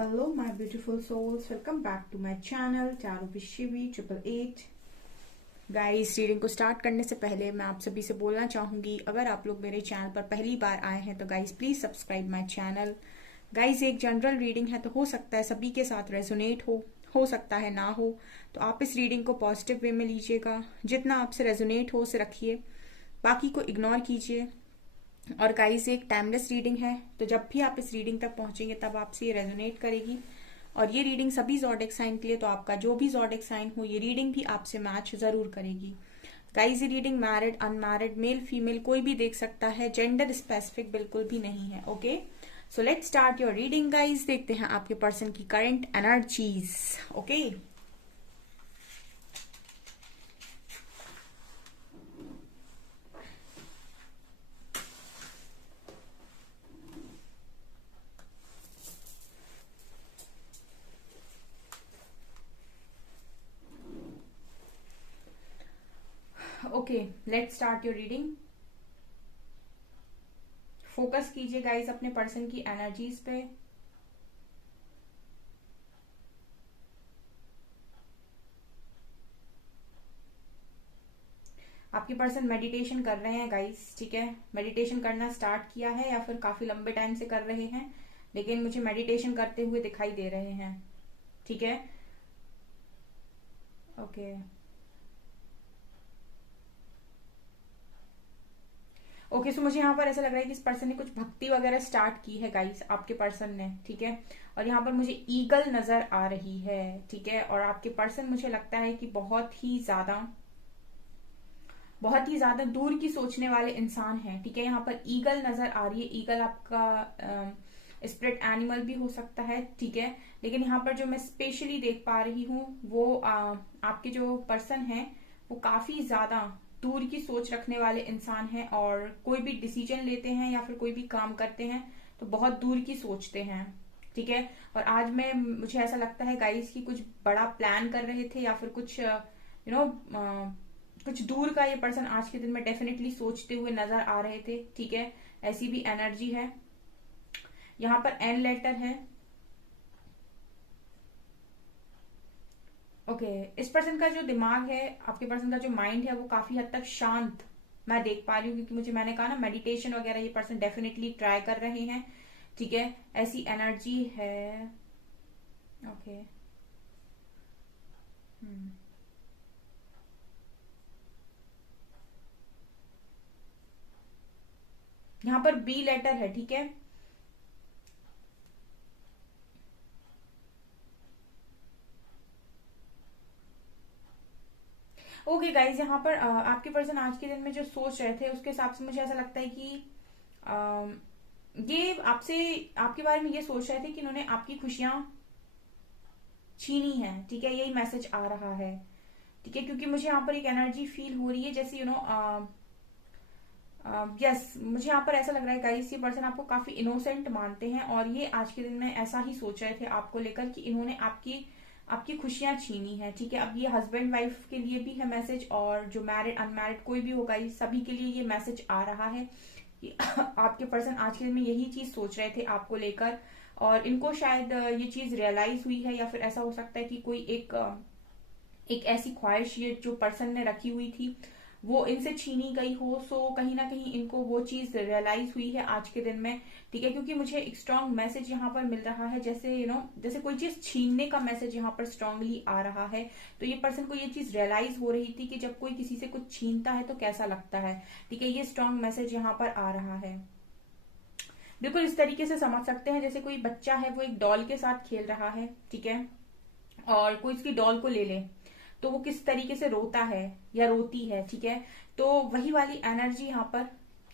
Hello my beautiful souls, welcome back to my channel Tarot with Shivi 888। Guys, reading को start करने से पहले मैं आप सभी से बोलना चाहूंगी, अगर आप लोग मेरे चैनल पर पहली बार आए हैं तो guys please subscribe my channel. Guys, एक जनरल रीडिंग है तो हो सकता है सभी के साथ रेजोनेट हो सकता है ना हो, तो आप इस रीडिंग को पॉजिटिव वे में लीजिएगा। जितना आपसे रेजोनेट हो उसे रखिए, बाकी को इग्नोर कीजिए। और गाइस, एक टाइमलेस रीडिंग है, तो जब भी आप इस रीडिंग तक पहुंचेंगे तब आपसे ये रेजोनेट करेगी। और ये रीडिंग सभी ज़ोडिएक साइन के लिए, तो आपका जो भी ज़ोडिएक साइन हो ये रीडिंग भी आपसे मैच जरूर करेगी। गाइस, ये reading married unmarried male female कोई भी देख सकता है, जेंडर स्पेसिफिक बिल्कुल भी नहीं है। Okay, so let's start your reading guys. देखते हैं आपके पर्सन की current energies. Okay, okay, let's start your reading. Focus कीजिए गाइस अपने पर्सन की एनर्जीज पे। आपके पर्सन मेडिटेशन कर रहे हैं गाइस, ठीक है। मेडिटेशन करना स्टार्ट किया है या फिर काफी लंबे टाइम से कर रहे हैं, लेकिन मुझे मेडिटेशन करते हुए दिखाई दे रहे हैं, ठीक है। ओके, ओके, सो मुझे यहाँ पर ऐसा लग रहा है कि इस पर्सन ने कुछ भक्ति वगैरह स्टार्ट की है गाइस, आपके पर्सन ने, ठीक है। और यहाँ पर मुझे ईगल नजर आ रही है, ठीक है। और आपके पर्सन मुझे लगता है कि बहुत ही ज्यादा दूर की सोचने वाले इंसान हैं, ठीक है। यहाँ पर ईगल नजर आ रही है। ईगल आपका स्पिरिट एनिमल भी हो सकता है, ठीक है। लेकिन यहाँ पर जो मैं स्पेशली देख पा रही हूँ वो आपके जो पर्सन है वो काफी ज्यादा दूर की सोच रखने वाले इंसान हैं, और कोई भी डिसीजन लेते हैं या फिर कोई भी काम करते हैं तो बहुत दूर की सोचते हैं, ठीक है। और आज मुझे ऐसा लगता है गाइस कि कुछ बड़ा प्लान कर रहे थे या फिर कुछ कुछ दूर का ये पर्सन आज के दिन में डेफिनेटली सोचते हुए नजर आ रहे थे, ठीक है। ऐसी भी एनर्जी है। यहाँ पर एन लेटर है। ओके, इस पर्सन का जो दिमाग है, आपके पर्सन का जो माइंड है वो काफी हद तक शांत मैं देख पा रही हूँ, क्योंकि मैंने कहा ना मेडिटेशन वगैरह ये पर्सन डेफिनेटली ट्राई कर रहे हैं, ठीक है। ऐसी एनर्जी है। ओके, यहाँ पर बी लेटर है, ठीक है। ओके गाइज, यहाँ पर आपके पर्सन आज के दिन में जो सोच रहे थे उसके हिसाब से मुझे ऐसा लगता है कि ये आपसे आपके बारे में ये सोच रहे थे कि इन्होंने आपकी खुशियां छीनी है, ठीक है। यही मैसेज आ रहा है, ठीक है। क्योंकि मुझे यहाँ पर एक एनर्जी फील हो रही है जैसे यस, मुझे यहाँ पर ऐसा लग रहा है गाइस, ये पर्सन आपको काफी इनोसेंट मानते हैं और ये आज के दिन में ऐसा ही सोच रहे थे आपको लेकर कि इन्होंने आपकी आपकी खुशियां छीनी है, ठीक है। अब ये हस्बैंड वाइफ के लिए भी है मैसेज, और जो मैरिड अनमैरिड कोई भी होगा इस सभी के लिए ये मैसेज आ रहा है कि आपके पर्सन आज के दिन में यही चीज सोच रहे थे आपको लेकर, और इनको शायद ये चीज रियलाइज हुई है, या फिर ऐसा हो सकता है कि कोई एक ऐसी ख्वाहिश ये जो पर्सन ने रखी हुई थी वो इनसे छीनी गई हो। सो कहीं ना कहीं इनको वो चीज रियलाइज हुई है आज के दिन में, ठीक है। क्योंकि मुझे एक स्ट्रांग मैसेज यहाँ पर मिल रहा है, जैसे जैसे कोई चीज छीनने का मैसेज यहाँ पर स्ट्रांगली आ रहा है। तो ये पर्सन को ये चीज रियलाइज हो रही थी कि जब कोई किसी से कुछ छीनता है तो कैसा लगता है, ठीक है। ये स्ट्रांग मैसेज यहाँ पर आ रहा है। बिल्कुल इस तरीके से समझ सकते हैं जैसे कोई बच्चा है वो एक डॉल के साथ खेल रहा है, ठीक है। और कोई इसकी डॉल को ले ले तो वो किस तरीके से रोता है या रोती है, ठीक है। तो वही वाली एनर्जी यहाँ पर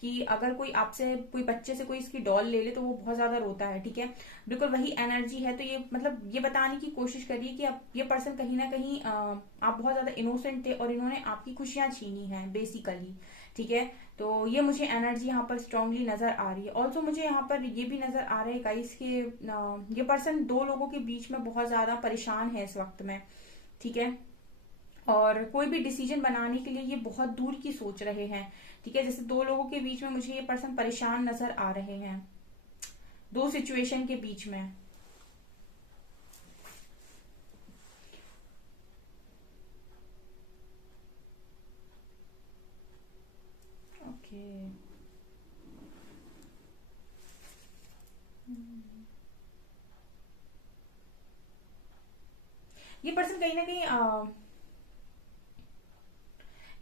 कि अगर कोई आपसे कोई बच्चे से कोई इसकी डॉल ले ले तो वो बहुत ज्यादा रोता है, ठीक है। बिल्कुल वही एनर्जी है। तो ये मतलब ये बताने की कोशिश करिए कि आप ये पर्सन कहीं ना कहीं आप बहुत ज्यादा इनोसेंट थे और इन्होंने आपकी खुशियां छीनी है बेसिकली, ठीक है। तो ये मुझे एनर्जी यहाँ पर स्ट्रांगली नजर आ रही है। ऑल्सो मुझे यहाँ पर ये भी नजर आ रहा है गाइस कि ये पर्सन दो लोगों के बीच में बहुत ज्यादा परेशान है इस वक्त में, ठीक है। और कोई भी डिसीजन बनाने के लिए ये बहुत दूर की सोच रहे हैं, ठीक है। जैसे दो लोगों के बीच में मुझे ये पर्सन परेशान नजर आ रहे हैं, दो सिचुएशन के बीच में। ये पर्सन कहीं ना कहीं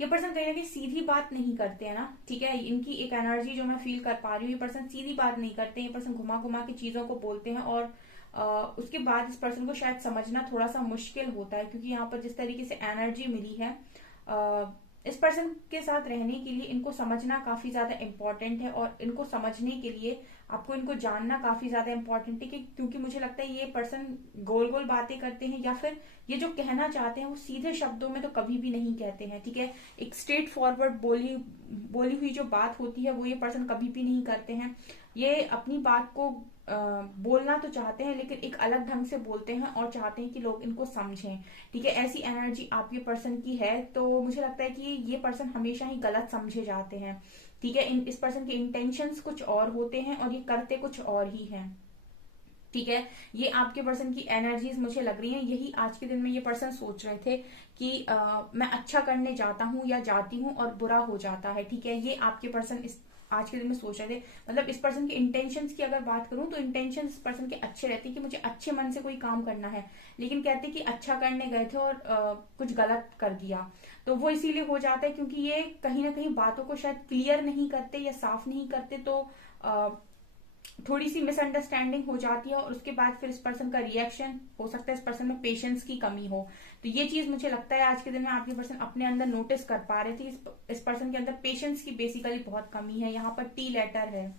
ये पर्सन कहीं ना कहीं सीधी बात नहीं करते हैं ना, ठीक है। इनकी एक एनर्जी जो मैं फील कर पा रही हूँ, ये पर्सन सीधी बात नहीं करते हैं, ये पर्सन घुमा घुमा के चीजों को बोलते हैं, और उसके बाद इस पर्सन को शायद समझना थोड़ा सा मुश्किल होता है, क्योंकि यहाँ पर जिस तरीके से एनर्जी मिली है, इस पर्सन के साथ रहने के लिए इनको समझना काफी ज्यादा इम्पोर्टेंट है, और इनको समझने के लिए आपको इनको जानना काफी ज्यादा इम्पोर्टेंट है, क्योंकि मुझे लगता है ये पर्सन गोल गोल बातें करते हैं, या फिर ये जो कहना चाहते हैं वो सीधे शब्दों में तो कभी भी नहीं कहते हैं, ठीक है। एक स्ट्रेट फॉरवर्ड बोली बोली हुई जो बात होती है वो ये पर्सन कभी भी नहीं करते हैं। ये अपनी बात को बोलना तो चाहते हैं, लेकिन एक अलग ढंग से बोलते हैं और चाहते हैं कि लोग इनको समझें, ठीक है। ऐसी एनर्जी आपके पर्सन की है, तो मुझे लगता है कि ये पर्सन हमेशा ही गलत समझे जाते हैं, ठीक है। इस पर्सन के इंटेंशंस कुछ और होते हैं और ये करते कुछ और ही हैं, ठीक है। ये आपके पर्सन की एनर्जीज मुझे लग रही हैं, यही आज के दिन में ये पर्सन सोच रहे थे कि मैं अच्छा करने जाता हूँ या जाती हूँ और बुरा हो जाता है, ठीक है। ये आपके पर्सन इस आज के दिन में सोच रहे थे। मतलब इस पर्सन के इंटेंशंस की अगर बात करूं तो इंटेंशंस इस पर्सन के अच्छे रहते हैं कि मुझे अच्छे मन से कोई काम करना है, लेकिन कहते कि अच्छा करने गए थे और कुछ गलत कर दिया, तो वो इसीलिए हो जाता है क्योंकि ये कहीं ना कहीं बातों को शायद क्लियर नहीं करते या साफ नहीं करते, तो थोड़ी सी मिसअंडरस्टैंडिंग हो जाती है, और उसके बाद फिर इस पर्सन का रिएक्शन हो सकता है इस पर्सन में पेशेंस की कमी हो। तो ये चीज मुझे लगता है आज के दिन में आपके पर्सन अपने अंदर नोटिस कर पा रहे थे, इस पर्सन के अंदर पेशेंस की बेसिकली बहुत कमी है। यहाँ पर टी लेटर है।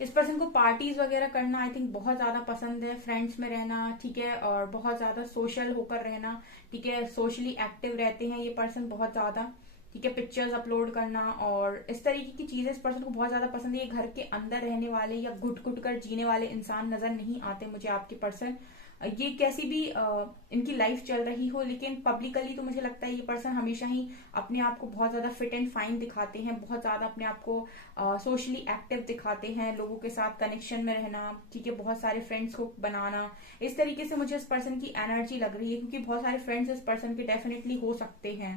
इस पर्सन को पार्टीज वगैरह करना आई थिंक बहुत ज्यादा पसंद है, फ्रेंड्स में रहना, ठीक है, और बहुत ज्यादा सोशल होकर रहना, ठीक है। सोशली एक्टिव रहते हैं ये पर्सन बहुत ज्यादा, ठीक है। पिक्चर्स अपलोड करना और इस तरीके की चीजें इस पर्सन को बहुत ज्यादा पसंद है। ये घर के अंदर रहने वाले या घुट घुट कर जीने वाले इंसान नजर नहीं आते मुझे आपके पर्सन। ये कैसी भी इनकी लाइफ चल रही हो, लेकिन पब्लिकली तो मुझे लगता है ये पर्सन हमेशा ही अपने आप को बहुत ज्यादा फिट एंड फाइन दिखाते हैं, बहुत ज्यादा अपने आप को सोशली एक्टिव दिखाते हैं, लोगों के साथ कनेक्शन में रहना, ठीक है, बहुत सारे फ्रेंड्स को बनाना। इस तरीके से मुझे इस पर्सन की एनर्जी लग रही है, क्योंकि बहुत सारे फ्रेंड्स इस पर्सन के डेफिनेटली हो सकते हैं।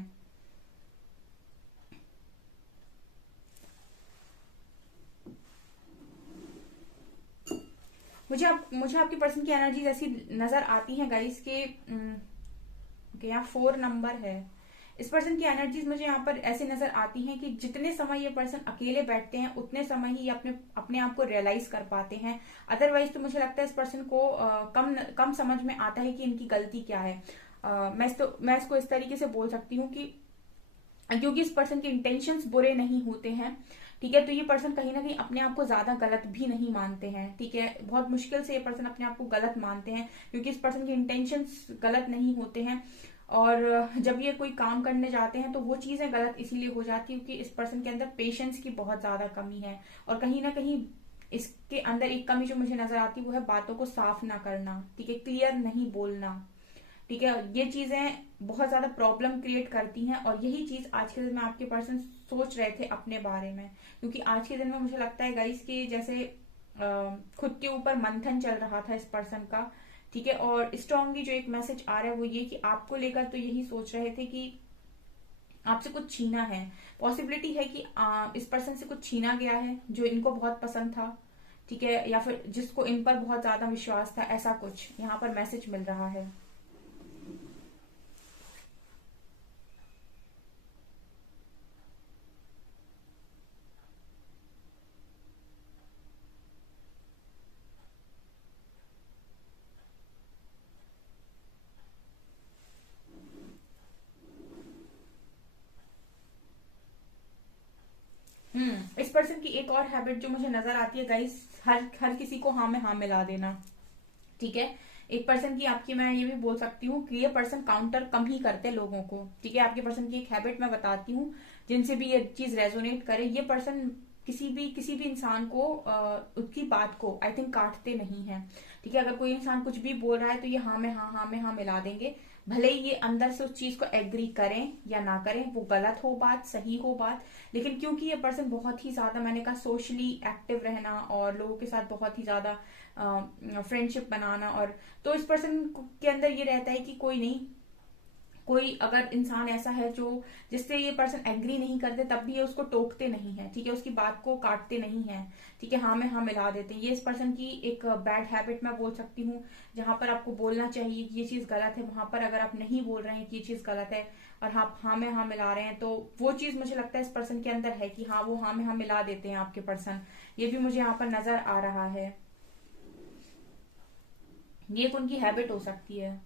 मुझे आपके पर्सन की एनर्जी ऐसी नजर आती है गाइस के यहाँ 4 नंबर है। इस पर्सन की एनर्जीज मुझे यहाँ पर ऐसे नजर आती हैं कि जितने समय ये पर्सन अकेले बैठते हैं उतने समय ही ये अपने अपने आप को रियलाइज कर पाते हैं। अदरवाइज तो मुझे लगता है इस पर्सन को कम समझ में आता है कि इनकी गलती क्या है। मैं इसको इस तरीके से बोल सकती हूँ कि क्योंकि इस पर्सन के इंटेंशंस बुरे नहीं होते हैं, ठीक है, तो ये पर्सन कहीं ना कहीं अपने आप को ज्यादा गलत भी नहीं मानते हैं, ठीक है। बहुत मुश्किल से ये पर्सन अपने आप को गलत मानते हैं, क्योंकि इस पर्सन के इंटेंशंस गलत नहीं होते हैं, और जब ये कोई काम करने जाते हैं तो वो चीजें गलत इसीलिए हो जाती है क्योंकि इस पर्सन के अंदर पेशेंस की बहुत ज्यादा कमी है, और कहीं ना कहीं इसके अंदर एक कमी जो मुझे नजर आती है वो है बातों को साफ ना करना, ठीक है, क्लियर नहीं बोलना, ठीक है। ये चीजें बहुत ज्यादा प्रॉब्लम क्रिएट करती हैं, और यही चीज आज के दिन में आपके पर्सन सोच रहे थे अपने बारे में, क्योंकि आज के दिन में मुझे लगता है गाइस कि जैसे खुद के ऊपर मंथन चल रहा था इस पर्सन का, ठीक है। और स्ट्रांगली जो एक मैसेज आ रहा है वो ये कि आपको लेकर तो यही सोच रहे थे कि आपसे कुछ छीना है। पॉसिबिलिटी है कि इस पर्सन से कुछ छीना गया है जो इनको बहुत पसंद था, ठीक है, या फिर जिसको इन पर बहुत ज्यादा विश्वास था, ऐसा कुछ यहाँ पर मैसेज मिल रहा है। इस पर्सन की एक और हैबिट जो मुझे नजर आती है गाइस, हर हर किसी को हाँ में हाँ मिला देना, ठीक है। एक पर्सन की आपकी मैं ये भी बोल सकती हूँ कि ये पर्सन काउंटर कम ही करते हैं लोगों को, ठीक है। आपके पर्सन की एक हैबिट मैं बताती हूँ जिनसे भी ये चीज रेजोनेट करे। ये पर्सन किसी भी इंसान को उसकी बात को आई थिंक काटते नहीं है, ठीक है। अगर कोई इंसान कुछ भी बोल रहा है तो ये हाँ में हाँ मिला देंगे, भले ही ये अंदर से उस चीज को एग्री करें या ना करें, वो गलत हो बात सही हो बात, लेकिन क्योंकि ये पर्सन बहुत ही ज्यादा मैंने कहा सोशली एक्टिव रहना और लोगों के साथ बहुत ही ज्यादा फ्रेंडशिप बनाना, और तो इस पर्सन के अंदर ये रहता है कि कोई नहीं, कोई अगर इंसान ऐसा है जो जिससे ये पर्सन एग्री नहीं करते तब भी ये उसको टोकते नहीं है, ठीक है, उसकी बात को काटते नहीं है, ठीक है, हाँ में हाँ मिला देते हैं। ये इस पर्सन की एक बैड हैबिट मैं बोल सकती हूँ। जहां पर आपको बोलना चाहिए कि ये चीज गलत है, वहां पर अगर आप नहीं बोल रहे हैं कि ये चीज गलत है और आप हाँ में हाँ मिला रहे हैं, तो वो चीज मुझे लगता है इस पर्सन के अंदर है कि हाँ वो हाँ में हाँ मिला देते हैं आपके पर्सन। ये भी मुझे यहाँ पर नजर आ रहा है। ये एक उनकी हैबिट हो सकती है।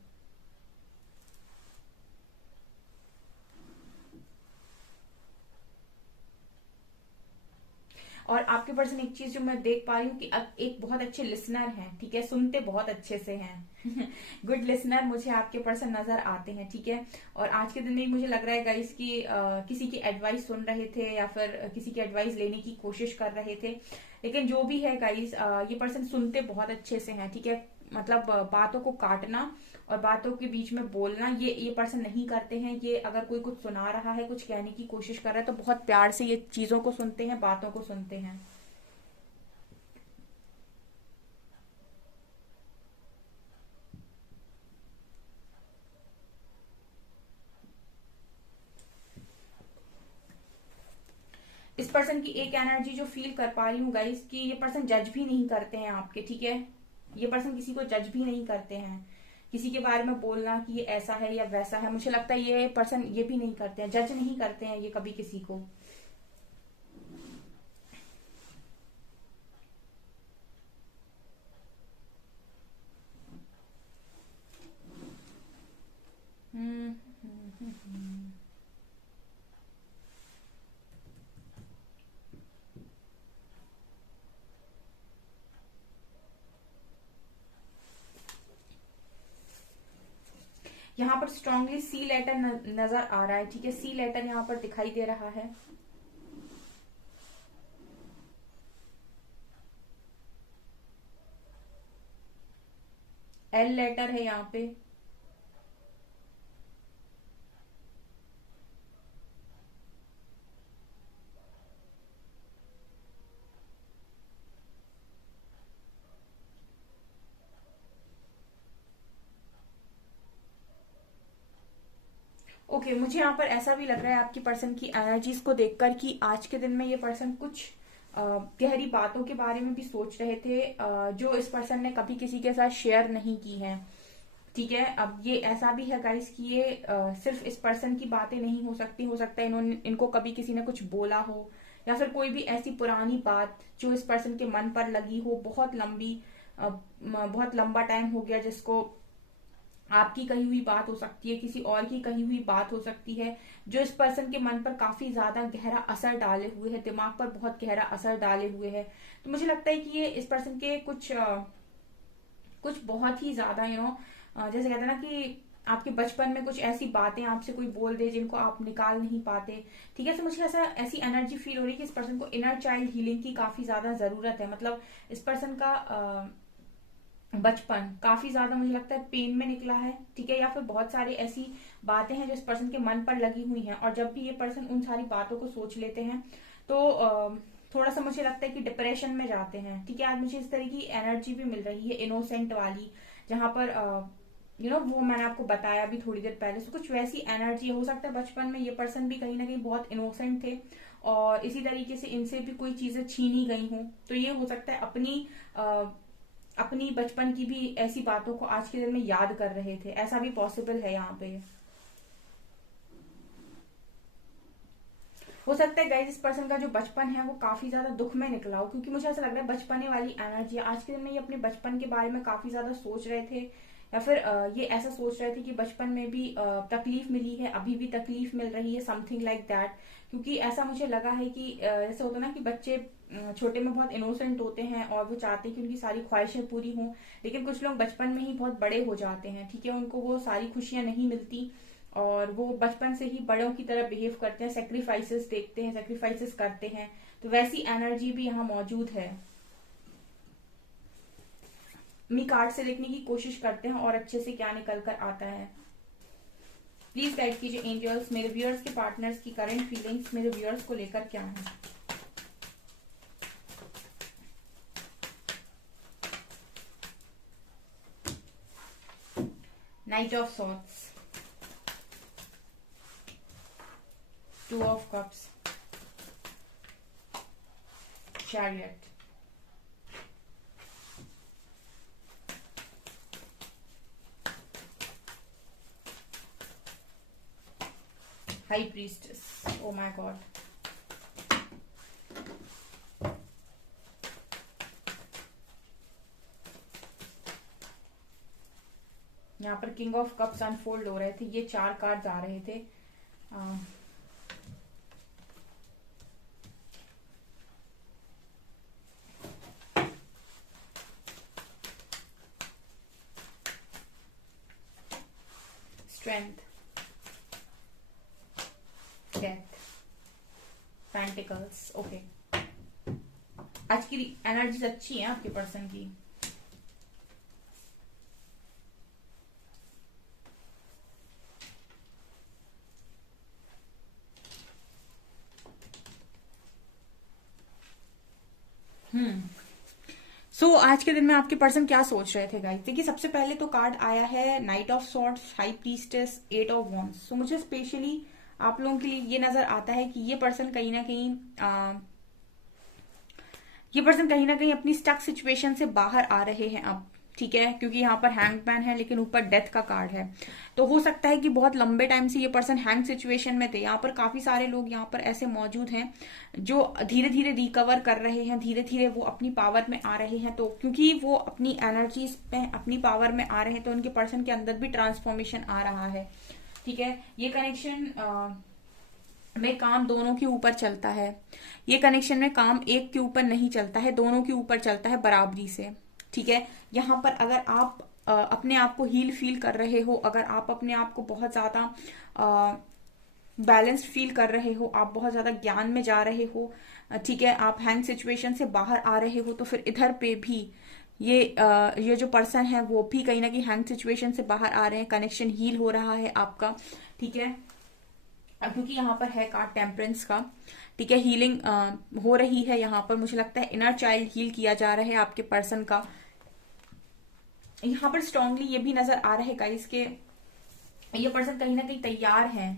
और आपके पर्सन एक चीज जो मैं देख पा रही हूँ कि अब एक बहुत अच्छे लिसनर हैं, ठीक है, सुनते बहुत अच्छे से हैं। गुड लिसनर मुझे आपके पर्सन नजर आते हैं, ठीक है। और आज के दिन में मुझे लग रहा है गाइस कि किसी की एडवाइस सुन रहे थे या फिर किसी की एडवाइस लेने की कोशिश कर रहे थे। लेकिन जो भी है गाइस, ये पर्सन सुनते बहुत अच्छे से हैं, ठीक है। मतलब बातों को काटना और बातों के बीच में बोलना ये पर्सन नहीं करते हैं। ये अगर कोई कुछ सुना रहा है, कुछ कहने की कोशिश कर रहा है, तो बहुत प्यार से ये चीजों को सुनते हैं, बातों को सुनते हैं। इस पर्सन की एक एनर्जी जो फील कर पा रही हूँ गाइस कि ये पर्सन जज भी नहीं करते हैं आपके, ठीक है। ये पर्सन किसी को जज भी नहीं करते हैं। किसी के बारे में बोलना कि ये ऐसा है या वैसा है, मुझे लगता है ये पर्सन ये भी नहीं करते हैं, जज नहीं करते हैं ये कभी किसी को। हम्म हम्म, हम्म, हम्म। यहाँ पर स्ट्रांगली सी लेटर नजर आ रहा है, ठीक है, सी लेटर यहाँ पर दिखाई दे रहा है। एल लेटर है यहाँ पे। ओके मुझे यहाँ पर ऐसा भी लग रहा है आपकी पर्सन की एनर्जीज को देखकर कि आज के दिन में ये पर्सन कुछ गहरी बातों के बारे में भी सोच रहे थे, जो इस पर्सन ने कभी किसी के साथ शेयर नहीं की है, ठीक है। अब ये ऐसा भी है गाइस कि ये सिर्फ इस पर्सन की बातें नहीं हो सकती, हो सकता है इन्होंने इनको कभी किसी ने कुछ बोला हो या फिर कोई भी ऐसी पुरानी बात जो इस पर्सन के मन पर लगी हो, बहुत लंबी बहुत लंबा टाइम हो गया, जिसको आपकी कही हुई बात हो सकती है, किसी और की कही हुई बात हो सकती है, जो इस पर्सन के मन पर काफी ज्यादा गहरा असर डाले हुए है, दिमाग पर बहुत गहरा असर डाले हुए है। तो मुझे लगता है कि ये इस पर्सन के कुछ बहुत ही ज्यादा जैसे कहते हैं ना कि आपके बचपन में कुछ ऐसी बातें आपसे कोई बोल दे जिनको आप निकाल नहीं पाते, ठीक है। तो मुझे ऐसी एनर्जी फील हो रही है कि इस पर्सन को इनर चाइल्ड हीलिंग की काफी ज्यादा जरूरत है। मतलब इस पर्सन का बचपन काफी ज्यादा मुझे लगता है पेन में निकला है, ठीक है, या फिर बहुत सारी ऐसी बातें हैं जो इस पर्सन के मन पर लगी हुई हैं, और जब भी ये पर्सन उन सारी बातों को सोच लेते हैं तो थोड़ा सा मुझे लगता है कि डिप्रेशन में जाते हैं, ठीक है। आज मुझे इस तरह की एनर्जी भी मिल रही है इनोसेंट वाली, जहां पर वो मैंने आपको बताया भी थोड़ी देर पहले, कुछ वैसी एनर्जी हो सकता है बचपन में ये पर्सन भी कहीं ना कहीं बहुत इनोसेंट थे और इसी तरीके से इनसे भी कोई चीजें छीनी गई हों, तो ये हो सकता है अपनी बचपन की भी ऐसी बातों को आज के दिन में याद कर रहे थे, ऐसा भी पॉसिबल है यहाँ पे। हो सकता है गाइस इस पर्सन का जो बचपन है वो काफी ज्यादा दुख में निकला हो, क्योंकि मुझे ऐसा लग रहा है बचपने वाली एनर्जी आज के दिन में ये अपने बचपन के बारे में काफी ज्यादा सोच रहे थे, या फिर ये ऐसा सोच रहे थे कि बचपन में भी तकलीफ मिली है, अभी भी तकलीफ मिल रही है, समथिंग लाइक दैट। क्योंकि ऐसा मुझे लगा है कि जैसे होता ना कि बच्चे छोटे में बहुत इनोसेंट होते हैं और वो चाहते हैं कि उनकी सारी ख्वाहिशें पूरी हों, लेकिन कुछ लोग बचपन में ही बहुत बड़े हो जाते हैं, ठीक है, उनको वो सारी खुशियां नहीं मिलती और वो बचपन से ही बड़ों की तरह बिहेव करते हैं, सेक्रीफाइसेस देखते हैं, सेक्रीफाइसेस करते हैं। तो वैसी एनर्जी भी यहाँ मौजूद है। मी कार्ड से देखने की कोशिश करते हैं और अच्छे से क्या निकल कर आता है। प्लीज गाइड कीजिए एंजल्स, मेरे व्यूअर्स के पार्टनर्स की करंट फीलिंग्स मेरे व्यूअर्स को लेकर क्या है। Knight of swords, two of cups, chariot, high priestess, oh my god, यहाँ पर किंग ऑफ कप्स अनफोल्ड हो रहे थे, ये 4 कार्ड्स आ रहे थे। Strength, death, pentacles. ओके, आज की एनर्जीज अच्छी है आपके पर्सन की। आज के दिन में आपके पर्सन क्या सोच रहे थे गाइस? देखिए, सबसे पहले तो कार्ड आया है knight of swords, high priestess, 8 of wands. So मुझे स्पेशली आप लोगों के लिए ये नजर आता है कि ये पर्सन कहीं ना कहीं अपनी स्टक सिचुएशन से बाहर आ रहे हैं अब, ठीक है, क्योंकि यहाँ पर हैंगमैन है लेकिन ऊपर डेथ का कार्ड है। तो हो सकता है कि बहुत लंबे टाइम से ये पर्सन हैंग सिचुएशन में थे। यहाँ पर काफी सारे लोग यहाँ पर ऐसे मौजूद हैं जो धीरे धीरे रिकवर कर रहे हैं, धीरे धीरे वो अपनी पावर में आ रहे हैं। तो क्योंकि वो अपनी एनर्जीज में अपनी पावर में आ रहे हैं तो उनके पर्सन के अंदर भी ट्रांसफॉर्मेशन आ रहा है, ठीक है। ये कनेक्शन में काम दोनों के ऊपर चलता है। ये कनेक्शन में काम एक के ऊपर नहीं चलता है, दोनों के ऊपर चलता है बराबरी से, ठीक है। यहाँ पर अगर आप अपने आप को हील फील कर रहे हो, अगर आप अपने आप को बहुत ज्यादा बैलेंस्ड फील कर रहे हो, आप बहुत ज्यादा ज्ञान में जा रहे हो, ठीक है, आप हैंग सिचुएशन से बाहर आ रहे हो, तो फिर इधर पे भी ये जो पर्सन है वो भी कहीं ना कहीं हैंग सिचुएशन से बाहर आ रहे हैं। कनेक्शन हील हो रहा है आपका, ठीक है। क्योंकि यहाँ पर है कार्ड टेम्परेंस का, ठीक है, हीलिंग हो रही है। यहाँ पर मुझे लगता है इनर चाइल्ड हील किया जा रहा है आपके पर्सन का। यहाँ पर स्ट्रांगली ये भी नजर आ रहा है गाइस के ये पर्सन कहीं ना कहीं तैयार है,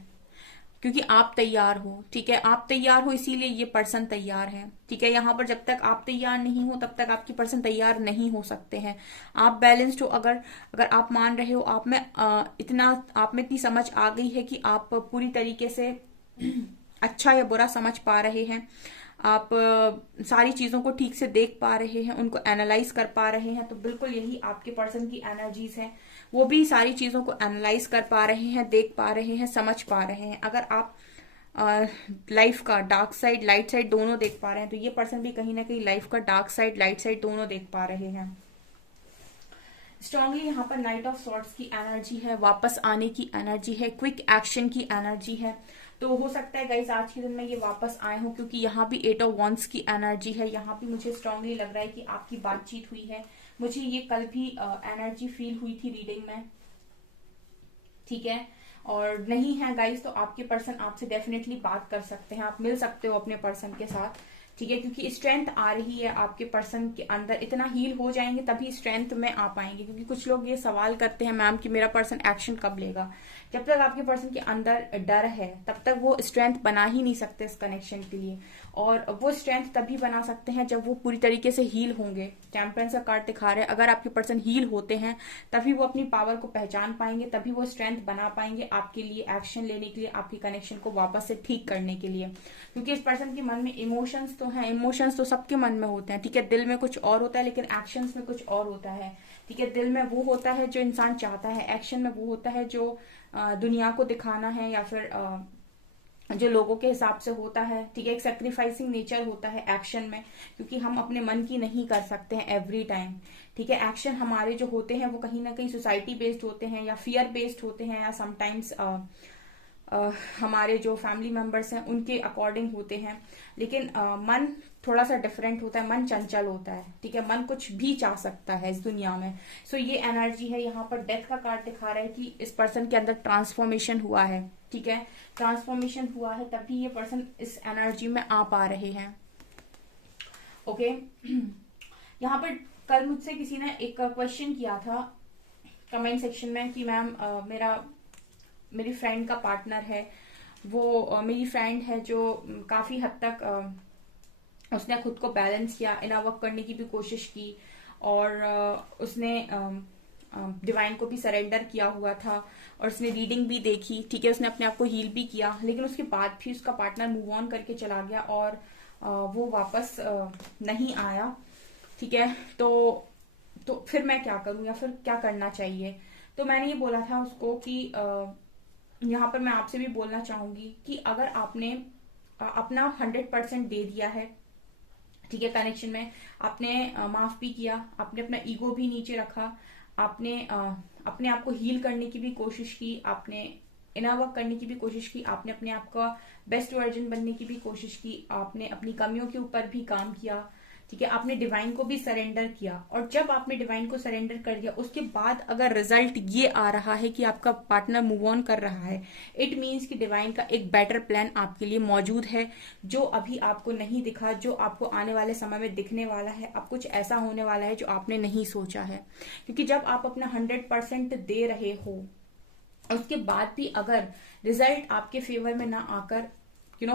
क्योंकि आप तैयार हो, ठीक है, आप तैयार हो इसीलिए ये पर्सन तैयार है, ठीक है। यहाँ पर जब तक आप तैयार नहीं हो तब तक आपकी पर्सन तैयार नहीं हो सकते हैं। आप बैलेंस्ड हो, अगर आप मान रहे हो आप में इतनी समझ आ गई है कि आप पूरी तरीके से अच्छा या बुरा समझ पा रहे हैं, आप सारी चीजों को ठीक से देख पा रहे हैं, उनको एनालाइज कर पा रहे हैं, तो बिल्कुल यही आपके पर्सन की एनर्जीज है। वो भी सारी चीजों को एनालाइज कर पा रहे हैं, देख पा रहे हैं, समझ पा रहे हैं। अगर आप लाइफ का डार्क साइड लाइट साइड दोनों देख पा रहे हैं तो ये पर्सन भी कहीं ना कहीं लाइफ का डार्क साइड लाइट साइड दोनों देख पा रहे हैं। स्ट्रांगली यहाँ पर नाइट ऑफ सॉर्ड्स की एनर्जी है, वापस आने की एनर्जी है, क्विक एक्शन की एनर्जी है। तो हो सकता है गाइस आज के दिन में ये वापस आए हो, क्योंकि यहाँ भी 8 ऑफ वॉन्ड्स की एनर्जी है। यहाँ भी मुझे स्ट्रांगली लग रहा है कि आपकी बातचीत हुई है। मुझे ये कल भी एनर्जी फील हुई थी रीडिंग में, ठीक है। और नहीं है गाइस तो आपके पर्सन आपसे डेफिनेटली बात कर सकते हैं, आप मिल सकते हो अपने पर्सन के साथ, ठीक है, क्योंकि स्ट्रेंथ आ रही है आपके पर्सन के अंदर। इतना हील हो जाएंगे तभी स्ट्रेंथ में आ पाएंगे। क्योंकि कुछ लोग ये सवाल करते हैं मैम कि मेरा पर्सन एक्शन कब लेगा। जब तक आपके पर्सन के अंदर डर है तब तक वो स्ट्रेंथ बना ही नहीं सकते इस कनेक्शन के लिए। और वो स्ट्रेंथ तभी बना सकते हैं जब वो पूरी तरीके से हील होंगे। टेम्परेंस का कार्ड दिखा रहे हैं, अगर आपके पर्सन हील होते हैं तभी वो अपनी पावर को पहचान पाएंगे, तभी वो स्ट्रेंथ बना पाएंगे आपके लिए एक्शन लेने के लिए, आपकी कनेक्शन को वापस से ठीक करने के लिए। क्योंकि इस पर्सन के मन में इमोशंस तो हैं, इमोशंस तो सबके मन में होते हैं, ठीक है। दिल में कुछ और होता है लेकिन एक्शंस में कुछ और होता है, ठीक है। दिल में वो होता है जो इंसान चाहता है, एक्शन में वो होता है जो दुनिया को दिखाना है या फिर जो लोगों के हिसाब से होता है, ठीक है। एक सेक्रीफाइसिंग नेचर होता है एक्शन में, क्योंकि हम अपने मन की नहीं कर सकते हैं एवरी टाइम, ठीक है। एक्शन हमारे जो होते हैं वो कहीं ना कहीं सोसाइटी बेस्ड होते हैं या फियर बेस्ड होते हैं या समटाइम्स हमारे जो फैमिली मेंबर्स हैं उनके अकॉर्डिंग होते हैं। लेकिन मन थोड़ा सा डिफरेंट होता है, मन चंचल होता है, ठीक है। मन कुछ भी चाह सकता है इस दुनिया में। सो ये एनर्जी है। यहाँ पर डेथ का कार्ड दिखा रहा है कि इस पर्सन के अंदर ट्रांसफॉर्मेशन हुआ है, ठीक है, ट्रांसफॉर्मेशन हुआ है तभी ये पर्सन इस एनर्जी में आ पा रहे हैं, ओके। यहाँ पर कल मुझसे किसी ने एक क्वेश्चन किया था कमेंट सेक्शन में कि मैम मेरी फ्रेंड का पार्टनर है, वो मेरी फ्रेंड है जो काफी हद तक उसने खुद को बैलेंस किया, इनर वर्क करने की भी कोशिश की, और उसने डिवाइन को भी सरेंडर किया हुआ था, और उसने रीडिंग भी देखी, ठीक है, उसने अपने आप को हील भी किया, लेकिन उसके बाद भी उसका पार्टनर मूव ऑन करके चला गया और वो वापस नहीं आया, ठीक है। तो फिर मैं क्या करूं, या फिर क्या करना चाहिए? तो मैंने ये बोला था उसको कि यहाँ पर मैं आपसे भी बोलना चाहूंगी कि अगर आपने अपना 100% दे दिया है, ठीक है, कनेक्शन में, आपने माफ भी किया, आपने अपना ईगो भी नीचे रखा, आपने अपने आप को हील करने की भी कोशिश की, आपने इनर वर्क करने की भी कोशिश की, आपने अपने आप का बेस्ट वर्जन बनने की भी कोशिश की, आपने अपनी कमियों के ऊपर भी काम किया, ठीक है, आपने डिवाइन को भी सरेंडर किया। और जब आपने डिवाइन को सरेंडर कर दिया, उसके बाद अगर रिजल्ट ये आ रहा है कि आपका पार्टनर मूव ऑन कर रहा है, इट मीन्स कि डिवाइन का एक बेटर प्लान आपके लिए मौजूद है, जो अभी आपको नहीं दिखा, जो आपको आने वाले समय में दिखने वाला है। अब कुछ ऐसा होने वाला है जो आपने नहीं सोचा है, क्योंकि जब आप अपना 100% दे रहे हो, उसके बाद भी अगर रिजल्ट आपके फेवर में ना आकर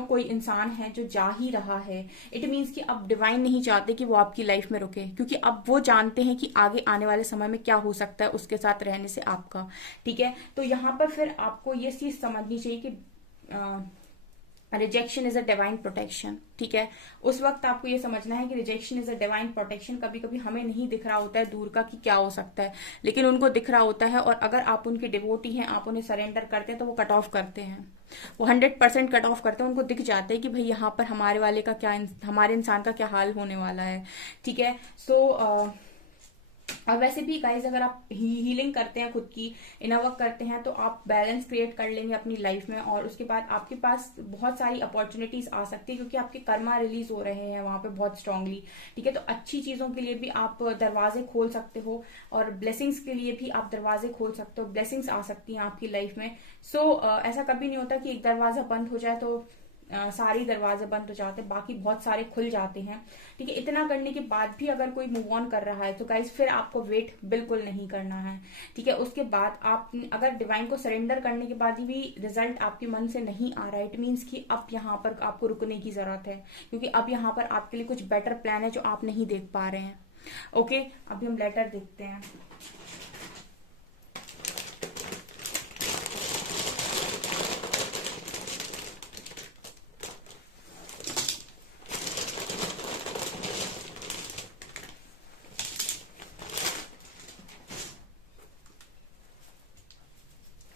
कोई इंसान है जो जा ही रहा है, इट मीन्स कि अब डिवाइन नहीं चाहते कि वो आपकी लाइफ में रुके, क्योंकि अब वो जानते हैं कि आगे आने वाले समय में क्या हो सकता है उसके साथ रहने से आपका, ठीक है। तो यहाँ पर फिर आपको ये चीज समझनी चाहिए कि rejection is a divine protection, ठीक है। उस वक्त आपको ये समझना है कि rejection is a divine protection. कभी कभी हमें नहीं दिख रहा होता है दूर का कि क्या हो सकता है, लेकिन उनको दिख रहा होता है, और अगर आप उनके डिवोटी हैं, आप उन्हें सरेंडर करते हैं, तो वो कट ऑफ करते हैं, वो 100% कट ऑफ करते हैं। उनको दिख जाता है कि भाई यहाँ पर हमारे वाले का क्या, हमारे इंसान का क्या हाल होने वाला है, ठीक है। सो और वैसे भी गाइज, अगर आप हीलिंग करते हैं, खुद की इनर वर्क करते हैं, तो आप बैलेंस क्रिएट कर लेंगे अपनी लाइफ में, और उसके बाद आपके पास बहुत सारी अपॉर्चुनिटीज आ सकती है, क्योंकि आपके कर्मा रिलीज हो रहे हैं वहां पे बहुत स्ट्रांगली, ठीक है। तो अच्छी चीजों के लिए भी आप दरवाजे खोल सकते हो, और ब्लेसिंग्स के लिए भी आप दरवाजे खोल सकते हो, ब्लेसिंग्स आ सकती हैं आपकी लाइफ में। सो ऐसा कभी नहीं होता कि एक दरवाजा बंद हो जाए तो सारे दरवाजे बंद हो जाते हैं, बाकी बहुत सारे खुल जाते हैं, ठीक है। इतना करने के बाद भी अगर कोई मूव ऑन कर रहा है, तो गाइज फिर आपको वेट बिल्कुल नहीं करना है, ठीक है। उसके बाद आप अगर डिवाइन को सरेंडर करने के बाद भी रिजल्ट आपके मन से नहीं आ रहा है, इट मीन्स कि अब यहाँ पर आपको रुकने की जरूरत है, क्योंकि अब यहाँ पर आपके लिए कुछ बेटर प्लान है जो आप नहीं देख पा रहे हैं। ओके, अभी हम लेटर देखते हैं।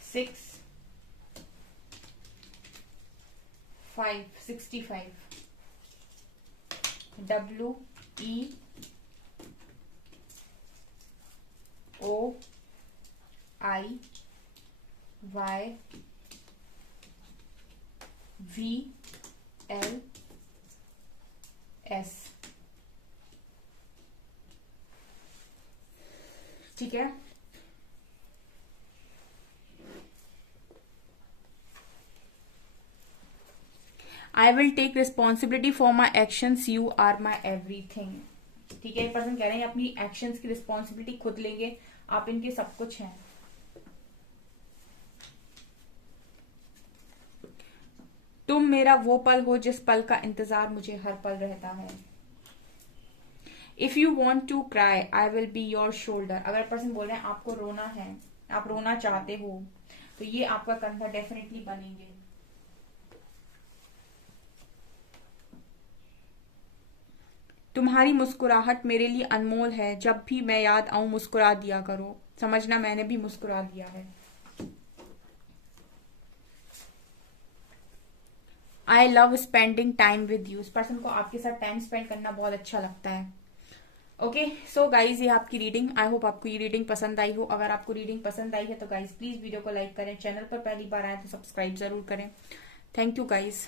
सिक्स 65 WEIVLS, ठीक है। I will take responsibility for my actions, you are my everything, ठीक है। ये पर्सन कह रहे हैं अपनी एक्शंस की रिस्पॉन्सिबिलिटी खुद लेंगे, आप इनके सब कुछ हैं। तुम मेरा वो पल हो जिस पल का इंतजार मुझे हर पल रहता है। If you want to cry I will be your shoulder. अगर पर्सन बोल रहे हैं आपको रोना है, आप रोना चाहते हो, तो ये आपका कंधा डेफिनेटली बनेंगे। तुम्हारी मुस्कुराहट मेरे लिए अनमोल है, जब भी मैं याद आऊं मुस्कुरा दिया करो। समझना मैंने भी मुस्कुरा दिया है। I love spending time with you. इस पर्सन को आपके साथ टाइम स्पेंड करना बहुत अच्छा लगता है। ओके, सो गाइज, ये आपकी रीडिंग, आई होप आपको ये रीडिंग पसंद आई हो। अगर आपको रीडिंग पसंद आई है तो गाइज प्लीज वीडियो को लाइक करें, चैनल पर पहली बार आए तो सब्सक्राइब जरूर करें। Thank you guys.